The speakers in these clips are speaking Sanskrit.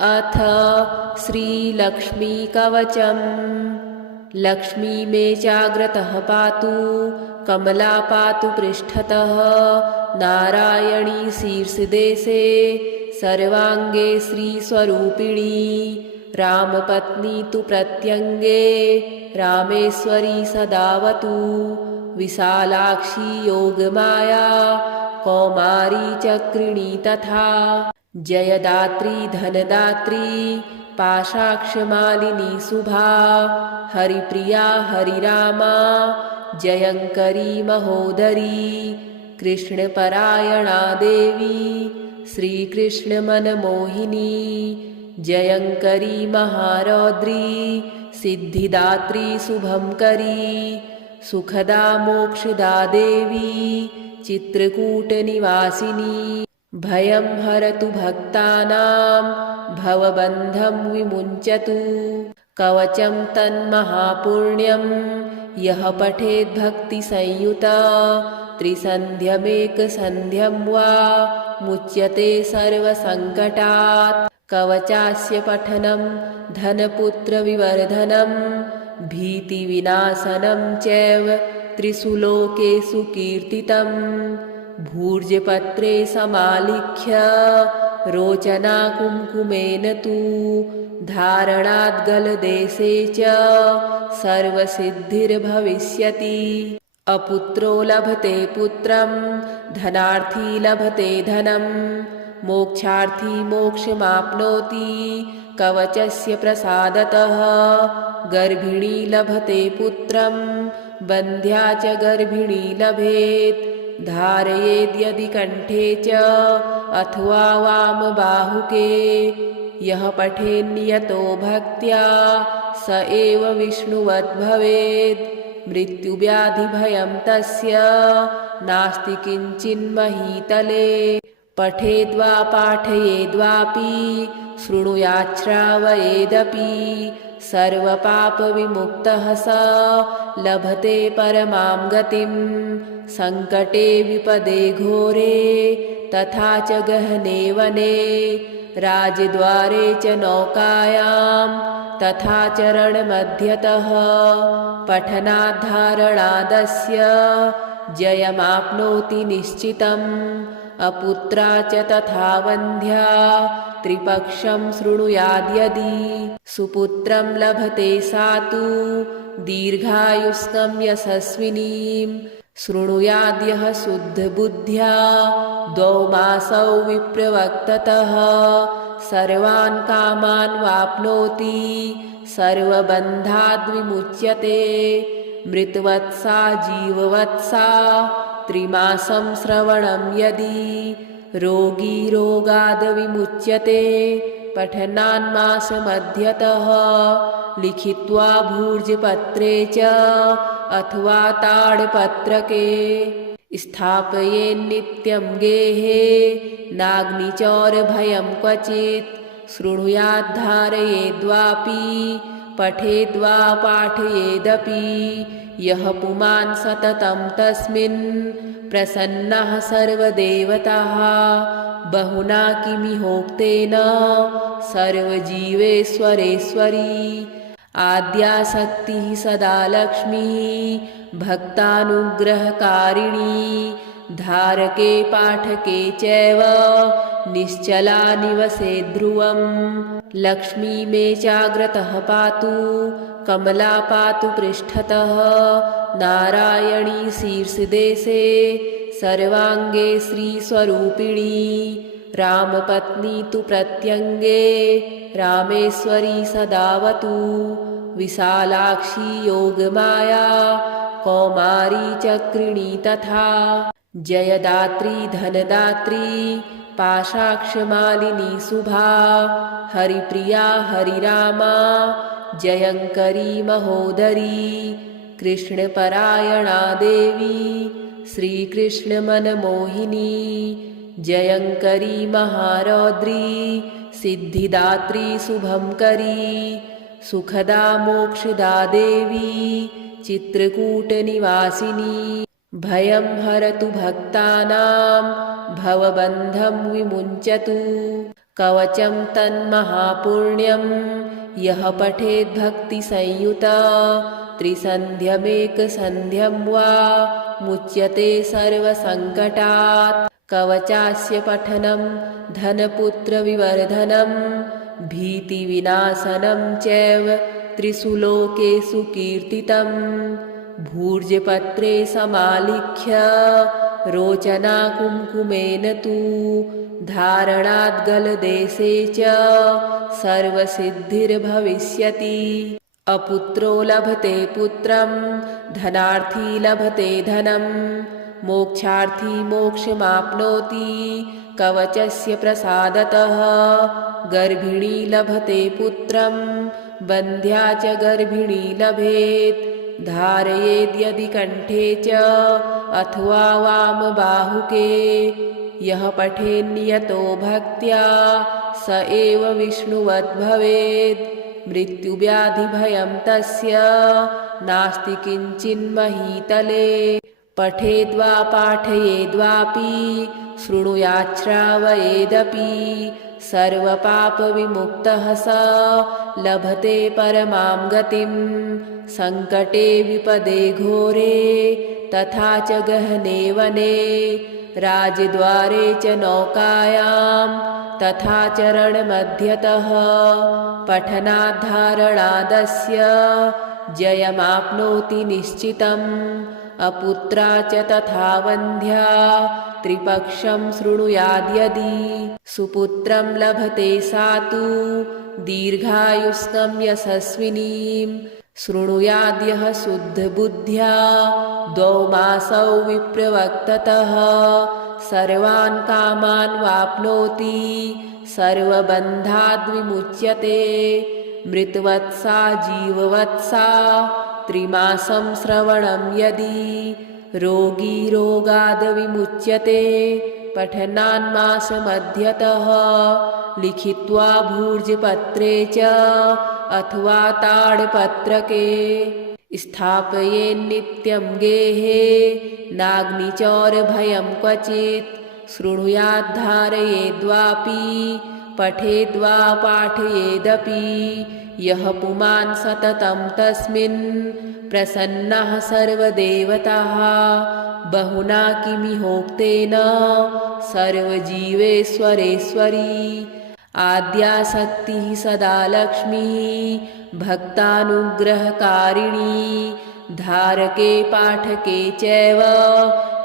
अथ श्रीलक्ष्मीकवचम्। लक्ष्मी मे चाग्रतः पातु, कमला पातु पृष्ठतः, नारायणी शीर्षदेशे, सर्वाङ्गे श्रीस्वरूपिणी, रामपत्नी तु प्रत्यङ्गे, रामेश्वरी सदावतु, विशालाक्षी योगमाया, कौमारी चक्रिणी तथा, जयदात्री धनदात्री, पाशाक्षमालिनी शुभा, हरिप्रिया हरिरामा, जयङ्करी महोदरी, कृष्णपरायणा देवी, श्रीकृष्णमनमोहिनी, जयङ्करी महारौद्री, सिद्धिदात्री शुभंकरी, सुखदा मोक्षदा देवी, चित्रकूटनिवासिनी, भयं हरतु भक्तानां, भवबन्धं विमुञ्चतु। कवचं तन्महापुण्यं यः पठेद्भक्तिसंयुता, त्रिसन्ध्यमेकसन्ध्यं वा मुच्यते सर्वसङ्कटात्। कवचास्य पठनं धनपुत्रविवर्धनं, भीतिविनाशनं चैव त्रिषु कीर्तितम्। भूर्जपत्रे समालिख्य रोचना कुङ्कुमेन तु, धारणाद्गलदेशे च सर्वसिद्धिर्भविष्यति। अपुत्रो लभते पुत्रं, धनार्थी लभते धनं, मोक्षार्थी मोक्षमाप्नोति कवचस्य प्रसादतः। गर्भिणी लभते पुत्रं, बन्ध्या च गर्भिणी लभेत्, धारयेद्यदि कण्ठे च अथवा वामबाहुके। यः पठेन्नियतो भक्त्या स एव विष्णुवत् भवेत्। मृत्युव्याधिभयं तस्य नास्ति किञ्चिन्महीतले। पठेद्वा पाठयेद्वापि शृणुयाच्छ्रावयेदपि, सर्वपापविमुक्तः स लभते परमां गतिम्। सङ्कटे विपदे घोरे तथा च गहने वने, राजद्वारे च नौकायां तथा च रणमध्यतः, पठनाद्धारणादस्य जयमाप्नोति निश्चितम्। अपुत्रा च तथा वन्ध्या त्रिपक्षं शृणुयाद्यदि, सुपुत्रं लभते सा तु दीर्घायुष्कं यशस्विनीं। शृणुयाद्यः शुद्धबुद्ध्या द्वौ मासौ विप्रवक्ततः, सर्वान् कामान् वाप्नोति सर्वबन्धाद्विमुच्यते। मृतवत्सा जीववत्सा त्रिमासं श्रवणं यदि, रोगी रोगाद्विमुच्यते। पठनान्मासमध्यतः लिखित्वा भूर्जपत्रे च अथवा ताडपत्रके, स्थापयेन्नित्यं गेहे नाग्निचौरभयं क्वचित्। शृणुयाद्धारयेद्वापि पठेद्वा पाठयेदपि, यः पुमान् सततं तस्मिन् प्रसन्नः सर्वदेवताः। बहुना किमिहोक्तेन सर्वजीवेश्वरेश्वरी, आद्याशक्तिः सदा लक्ष्मीः भक्तानुग्रहकारिणी। धारके पाठके चैव निश्चला निवसे ध्रुवम्। लक्ष्मी मे चाग्रतः पातु, कमला पातु पृष्ठतः, नारायणी शीर्षदेशे, सर्वाङ्गे श्रीस्वरूपिणी, रामपत्नी तु प्रत्यङ्गे, रामेश्वरी सदावतु, विशालाक्षी योगमाया, कौमारी चक्रिणी तथा, जयदात्री धनदात्री, पाशाक्षमालिनी शुभा, हरिप्रिया हरिरामा, जयङ्करी महोदरी, कृष्णपरायणा देवी, श्रीकृष्णमनमोहिनी, जयङ्करी महारौद्री, सिद्धिदात्री शुभंकरी, सुखदा मोक्षदा देवी, चित्रकूटनिवासिनी, भयं हरतु भक्तानां, भवबन्धं विमुञ्चतु। कवचं तन्महापुण्यं यः पठेद्भक्तिसंयुता त्रिसन्ध्यमेकसन्ध्यं वा मुच्यते सर्वसङ्कटात्। कवचास्य पठनं धनपुत्रविवर्धनं भीतिविनाशनं चैव त्रिषु लोकेषु कीर्तितं। भूर्जपत्रे समालिख्य रोचना कुङ्कुमेन तु धारणाद्गलदेशे च सर्वसिद्धिर्भविष्यति। अपुत्रो लभते पुत्रं धनार्थी लभते धनं मोक्षार्थी मोक्षमाप्नोति कवचस्य प्रसादतः। गर्भिणी लभते पुत्रं बन्ध्या च गर्भिणी लभेत्। धारयेद्यदि कण्ठे च अथवा वामबाहुके। यः पठेन्नियतो भक्त्या स एव विष्णुवद्भवेत्। मृत्युव्याधिभयं तस्य नास्ति किञ्चिन्महीतले। पठेद्वा पाठयेद्वापि शृणुयाच्छ्रावयेदपि सर्वपापविमुक्तः स लभते परमां गतिं। सङ्कटे विपदे घोरे तथा च गहने वने राजद्वारे च नौकायां तथा च रणमध्यतः पठनाद्धारणादस्य जयमाप्नोति निश्चितम्। अपुत्रा च तथा वन्ध्या त्रिपक्षं शृणुयाद्यदि सुपुत्रं लभते सा तु दीर्घायुष्कं यशस्विनीं। शृणुयाद्यः शुद्धबुद्ध्या 2 मासौ विप्रवक्ततः सर्वान् कामान् वाप्नोति सर्वबन्धाद्विमुच्यते। मृतवत्सा जीववत्सा 3 मासं श्रवणं यदि रोगी रोगाद्विमुच्यते। पठनान्मासमध्यतः लिखित्वा भूर्जपत्रे च अथवा ताडपत्रके स्थापयेन्नित्यं गेहे नाग्निचौरभयं क्वचित्। शृणुयाद्धारयेद्वापि पठेद्वा पाठयेदपि यः पुमान् सततं तस्मिन् प्रसन्नः सर्वदेवताः। बहुना किमिहोक्तेन सर्वजीवेश्वरेश्वरी आद्याशक्तिः सदा लक्ष्मीः भक्तानुग्रहकारिणी। धारके पाठके चैव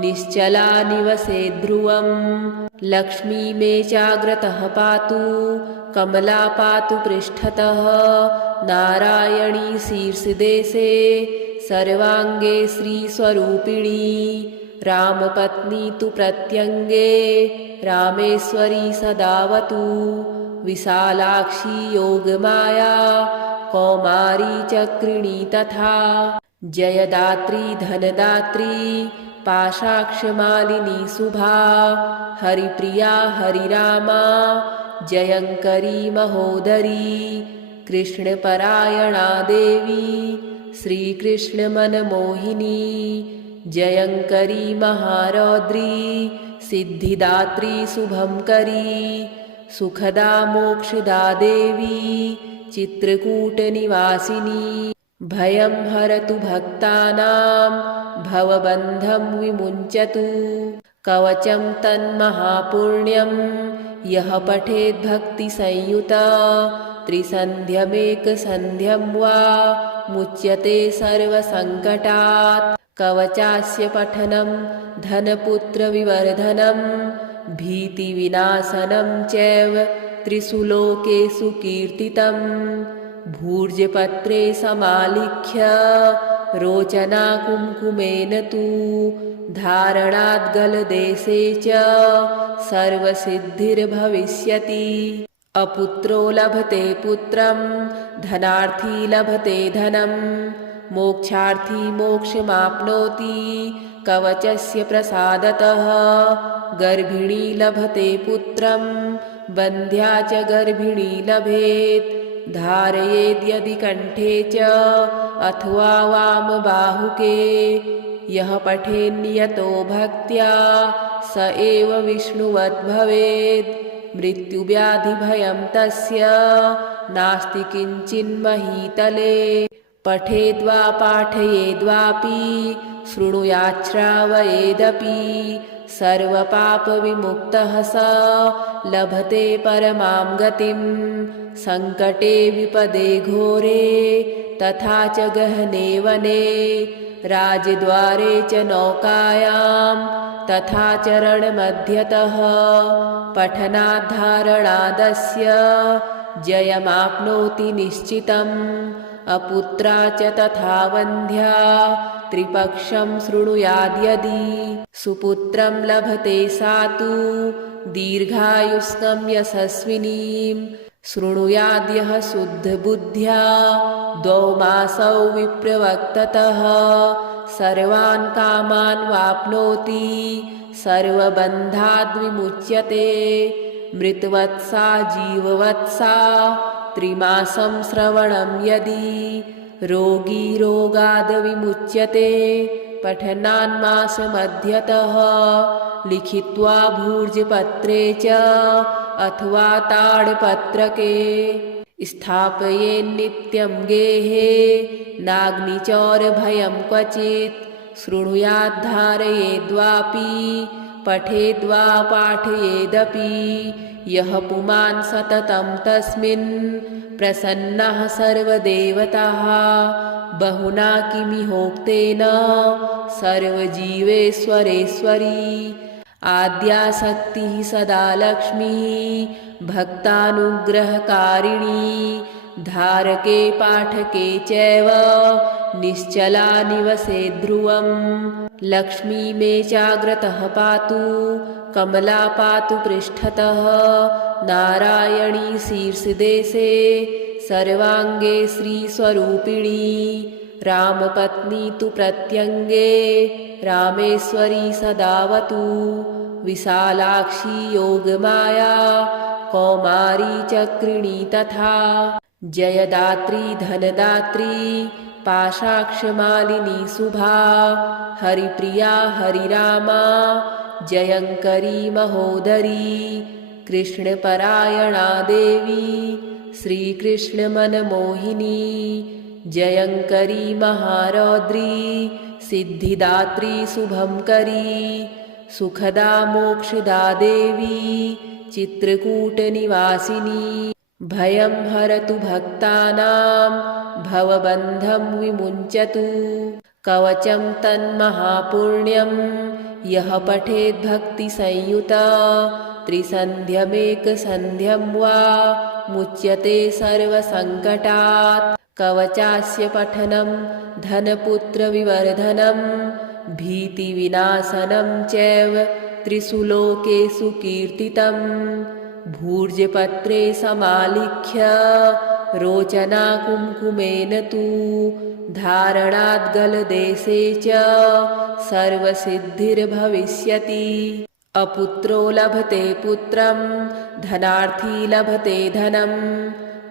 निश्चला निवसे ध्रुवम्। लक्ष्मी मे चाग्रतः पातु कमला पातु पृष्ठतः। नारायणी शीर्षदेशे सर्वाङ्गे श्रीस्वरूपिणी। रामपत्नी तु प्रत्यङ्गे रामेश्वरी सदावतु। विशालाक्षी योगमाया कौमारी चक्रिणी तथा। जयदात्री धनदात्री पाशाक्षमालिनी शुभा। हरिप्रिया हरिरामा जयङ्करी महोदरी। कृष्णपरायणा देवी श्रीकृष्णमनमोहिनी। जयङ्करी महारौद्री सिद्धिदात्री शुभंकरी। सुखदा मोक्षदा देवी चित्रकूटनिवासिनी। भयं हरतु भक्तानां भवबन्धं विमुञ्चतु। कवचं तन्महापुण्यं यः पठेद्भक्तिसंयुता त्रिसन्ध्यमेकसन्ध्यं वा मुच्यते सर्वसङ्कटात्। कवचास्य पठनं धनपुत्रविवर्धनं भीतिविनाशनं चैव त्रिषु लोकेषु कीर्तितं। भूर्जपत्रे समालिख्य रोचना कुङ्कुमेन तु धारणाद्गलदेशे च सर्वसिद्धिर्भविष्यति। अपुत्रो लभते पुत्रं धनार्थी लभते धनं मोक्षार्थी मोक्षमाप्नोति कवचस्य प्रसादतः। गर्भिणी लभते पुत्रं बन्ध्या च गर्भिणी लभेत्। धारयेद्यदि कण्ठे च अथवा वामबाहुके। यः पठेन्नियतो भक्त्या स एव विष्णुवद्भवेत्। मृत्युव्याधिभयं तस्य नास्ति किञ्चिन्महीतले। पठेद्वा पाठयेद्वापि शृणुयाच्छ्रावयेदपि सर्वपापविमुक्तः स लभते परमां गतिं। सङ्कटे विपदे घोरे तथा च गहने वने राजद्वारे च नौकायां तथा च रणमध्यतः पठनाद्धारणादस्य जयमाप्नोति निश्चितम्। अपुत्रा च तथा वन्ध्या त्रिपक्षं शृणुयाद्यदि सुपुत्रं लभते सा तु दीर्घायुष्कं यशस्विनीं। शृणुयाद्यः शुद्धबुद्ध्या 2 मासौ विप्रवक्ततः सर्वान् कामान् वाप्नोति सर्वबन्धाद्विमुच्यते। मृतवत्सा जीववत्सा 3 मासं श्रवणं यदि रोगी रोगाद् विमुच्यते। पठनान्मासमध्यतः लिखित्वा भूर्जपत्रे च अथवा ताडपत्रके स्थापयेन्नित्यं गेहे नाग्निचौरभयं क्वचित्। शृणुयाद्धारयेद्वापि पठेद्वा पाठयेदपि यः पुमान् सततं तस्मिन् प्रसन्नः सर्वदेवताः। बहुना किमिहोक्तेन सर्वजीवेश्वरेश्वरी आद्याशक्तिः सदा लक्ष्मीः भक्तानुग्रहकारिणी। धारके पाठके चैव निश्चला निवसे ध्रुवम्। लक्ष्मी मे चाग्रतः पातु कमला पातु पृष्ठतः। नारायणी शीर्षदेशे सर्वाङ्गे श्रीस्वरूपिणी। रामपत्नी तु प्रत्यङ्गे रामेश्वरी सदावतु। विशालाक्षी योगमाया कौमारी चक्रिणी तथा जयदात्री धनदात्री पाशाक्षमालिनी शुभा। हरिप्रिया हरिरामा जयङ्करी महोदरी। कृष्णपरायणा देवी श्रीकृष्णमनमोहिनी। जयङ्करी महारौद्री सिद्धिदात्री शुभंकरी। सुखदा मोक्षदा देवी चित्रकूटनिवासिनी। भयं हरतु भक्तानां भवबन्धं विमुञ्चतु। कवचं तन्महापुण्यं यः पठेद्भक्तिसंयुता। त्रिसन्ध्यमेकसन्ध्यं वा मुच्यते सर्वसङ्कटात्। कवचास्य पठनं धनपुत्रविवर्धनं भीतिविनाशनं चैव त्रिषु लोकेषु कीर्तितम्। भूर्जपत्रे समालिख्य रोचना कुङ्कुमेन तु धारणाद्गलदेशे च सर्वसिद्धिर्भविष्यति। अपुत्रो लभते पुत्रं धनार्थी लभते धनं।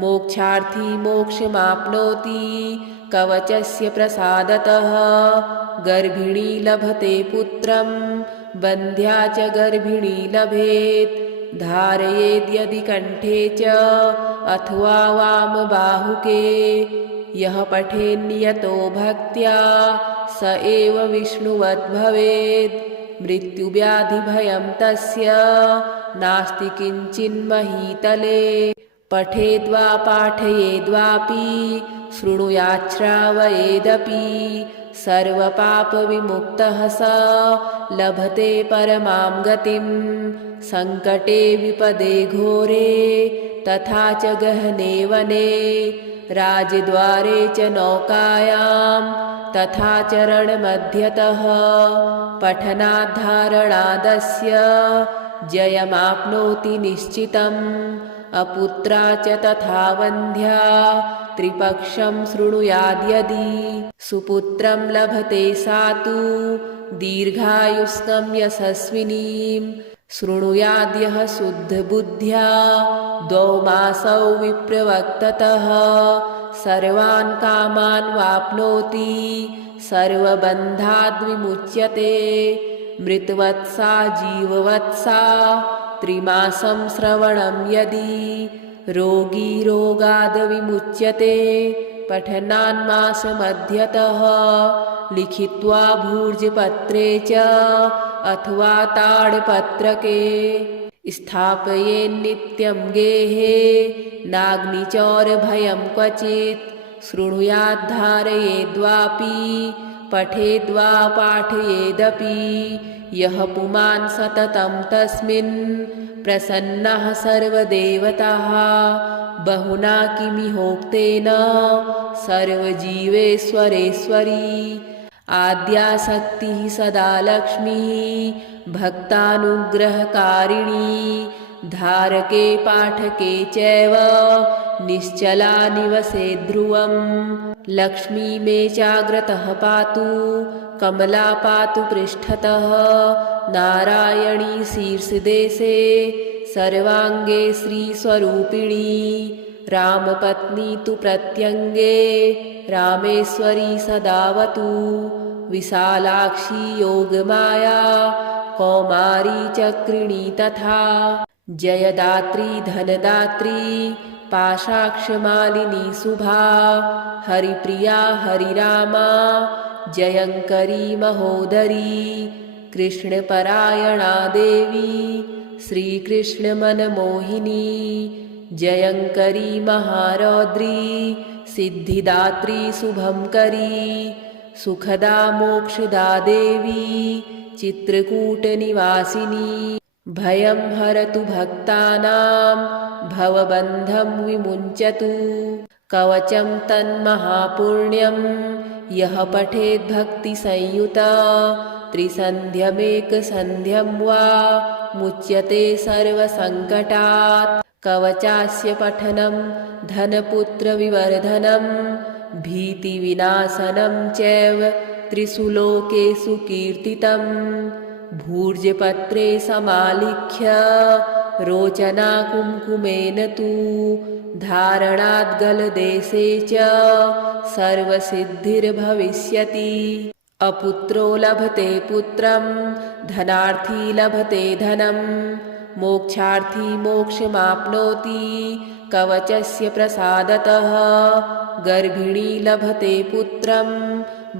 मोक्षार्थी मोक्षमाप्नोति कवचस्य प्रसादतः। गर्भिणी लभते पुत्रं बन्ध्या च गर्भिणी लभेत्। धारयेद्यदि कण्ठे च अथवा वामबाहुके। यः पठेन्नियतो भक्त्या स एव विष्णुवद्भवेत्। मृत्युव्याधिभयं तस्य नास्ति किञ्चिन्महीतले। पठेद्वा पाठयेद्वापि शृणुयाच्छ्रावयेदपि सर्वपापविमुक्तः स लभते परमां गतिं। सङ्कटे विपदे घोरे तथा च गहने वने राजद्वारे च नौकायां तथा च रणमध्यतः पठनाद्धारणादस्य जयमाप्नोति निश्चितम्। अपुत्रा च तथा वन्ध्या त्रिपक्षं शृणुयाद्यदि सुपुत्रं लभते सा तु दीर्घायुष्कं यशस्विनीं। शृणुयाद्यः शुद्धबुद्ध्या 2 मासौ विप्रवक्ततः सर्वान् कामान् वाप्नोति सर्वबन्धाद्विमुच्यते। मृतवत्सा जीववत्सा त्रिमासं श्रवणं यदि रोगी रोगाद् विमुच्यते पठनान्मासमध्यतः लिखित्वा भूर्जपत्रे च अथवा ताडपत्रके स्थापयेन्नित्यं गेहे नाग्निचौरभयं क्वचित् शृणुयाद्धारयेद्वापि पठेद्वा पाठयेदपि यः पुमान् सततं तस्मिन् प्रसन्नः सर्वदेवताः बहुना किमिहोक्तेन सर्वजीवेश्वरेश्वरी आद्याशक्तिः सदा लक्ष्मीः भक्तानुग्रहकारिणी धारके पाठके चैव निश्चला निवसे ध्रुवम् लक्ष्मी मे चाग्रतः पातु कमला पातु पृष्ठतः नारायणी शीर्षदेशे सर्वाङ्गे श्रीस्वरूपिणी रामपत्नी तु प्रत्यङ्गे रामेश्वरी सदावतु विशालाक्षी योगमाया कौमारी चक्रिणी तथा जयदात्री धनदात्री पाशाक्षमालिनी शुभा हरिप्रिया हरिरामा जयङ्करी महोदरी कृष्णपरायणा देवी श्रीकृष्णमनमोहिनी जयङ्करी महारौद्री सिद्धिदात्री शुभंकरी सुखदा मोक्षदा देवी चित्रकूटनिवासिनी भयं हरतु भक्तानां भवबन्धं विमुञ्चतु कवचं तन्महापुण्यं यः पठेद्भक्तिसंयुता त्रिसन्ध्यमेकसन्ध्यं वा मुच्यते सर्वसङ्कटात् कवचास्य पठनं धनपुत्रविवर्धनं भीतिविनाशनं चैव त्रिषु लोकेषु कीर्तितम् भूर्जपत्रे समालिख्य रोचना कुङ्कुमेन तु धारणाद्गलदेशे च सर्वसिद्धिर्भविष्यति अपुत्रो लभते पुत्रं धनार्थी लभते धनं मोक्षार्थी मोक्षमाप्नोति कवचस्य प्रसादतः गर्भिणी लभते पुत्रं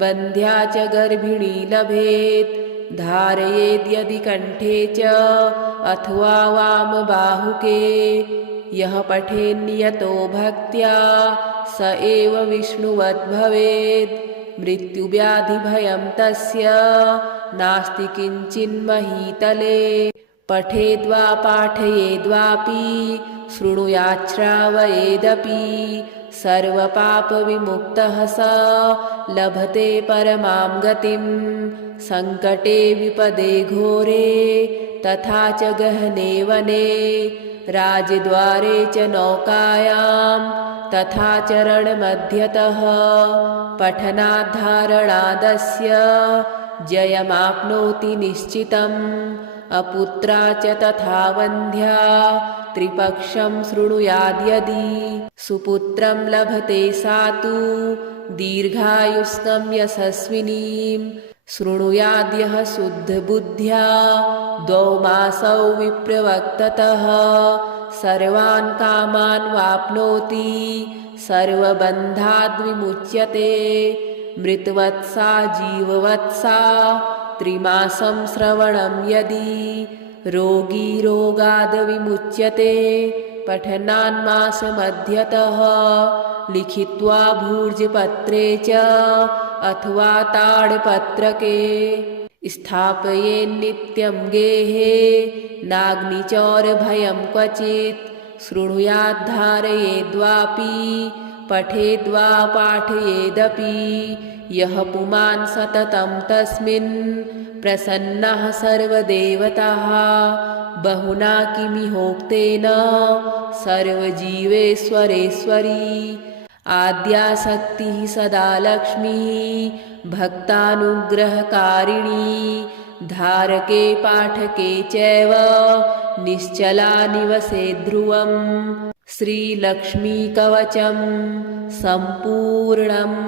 बन्ध्या च गर्भिणी लभेत् धारयेद्यदि कण्ठे च अथवा वामबाहुके यः पठेन्नियतो भक्त्या स एव विष्णुवद्भवेत् मृत्युव्याधिभयं तस्य नास्ति किञ्चिन्महीतले पठेद्वा पाठयेद्वापि शृणुयाच्छ्रावयेदपि सर्वपापविमुक्तः स लभते परमां गतिं सङ्कटे विपदे घोरे तथा च गहने वने राजद्वारे च नौकायां तथा च रणमध्यतः पठनाद्धारणादस्य जयमाप्नोति निश्चितम् अपुत्रा च तथा वन्ध्या त्रिपक्षं शृणुयाद्यदि सुपुत्रं लभते सा तु दीर्घायुष्कं यशस्विनीं शृणुयाद्यः शुद्धबुद्ध्या 2 मासौ विप्रवक्ततः सर्वान् कामान् वाप्नोति सर्वबन्धाद्विमुच्यते मृतवत्सा जीववत्सा 3 मासं श्रवणं यदि रोगी रोगाद् विमुच्यते पठनान्मासमध्यतः लिखित्वा भूर्जपत्रे च अथवा ताडपत्रके स्थापयेन्नित्यं गेहे नाग्निचौरभयं क्वचित् शृणुयाद्धारयेद्वापि पठेद्वा पाठयेदपि यः पुमान् सततं तस्मिन् प्रसन्नः सर्वदेवताः बहुना किमिहोक्तेन सर्वजीवेश्वरेश्वरी आद्याशक्तिः सदा लक्ष्मीः भक्तानुग्रहकारिणी धारके पाठके चैव निश्चला निवसे ध्रुवम् श्रीलक्ष्मीकवचं सम्पूर्णम्।